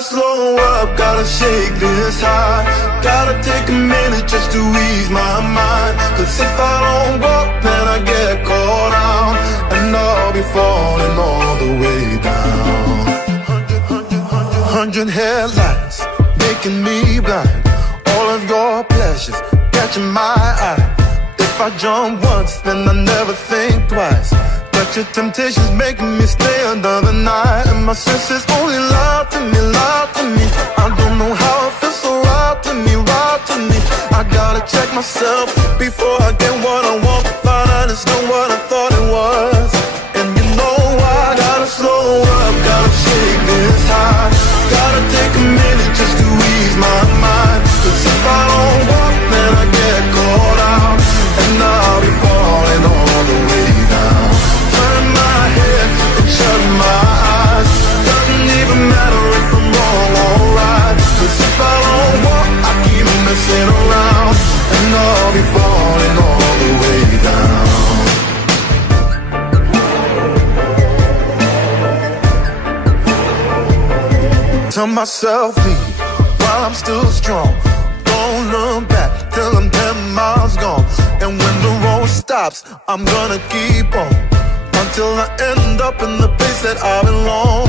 Gotta slow up, gotta shake this high. Gotta take a minute just to ease my mind. Cause if I don't walk, then I get caught out, and I'll be falling all the way down. 100 headlights, making me blind. All of your pleasures, catching my eye. If I jump once, then I never think twice. But your temptation's making me stay another night, and my senses only lie to me, lie to me. I don't know how it feels so right to me, right to me. I gotta check myself before I get what I want. Find out it's not what I thought it was. And you know I gotta slow up, gotta shake this high. Gotta take a minute just to ease my mind. Cause if I don't walk, then I get caught out, and I'll be falling all the way down. Turn my head and shut my eyes. Doesn't even matter if I'm wrong or right. Cause if I don't walk, I keep messing around, and I'll be falling all the way down. Tell myself leave while I'm still strong. Don't look back till I'm 10 miles gone. And when the road stops, I'm gonna keep on, until I end up in the place that I belong.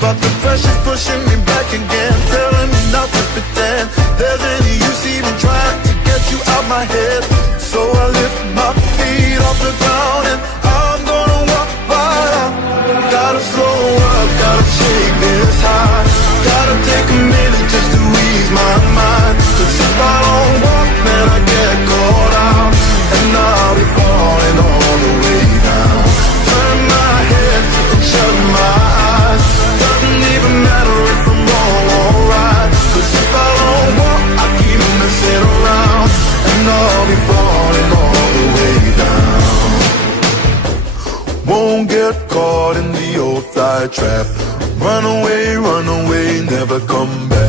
But the pressure's pushing me back again, telling me not to pretend there's any use even trying to get you out my head. So I lift my feet off the ground, and I'm gonna walk right out. Gotta slow up, gotta shake this high. Gotta take a minute just to ease my mind. Cause if I don't walk, then I get caught out, and I'll be falling all the way down. Turn my head and shut my eyes. Doesn't even matter if I'm wrong or right. Cause if I don't walk, I keep messing around, and I'll be falling all the way down. Won't get caught in the old fly trap. Run away, never come back.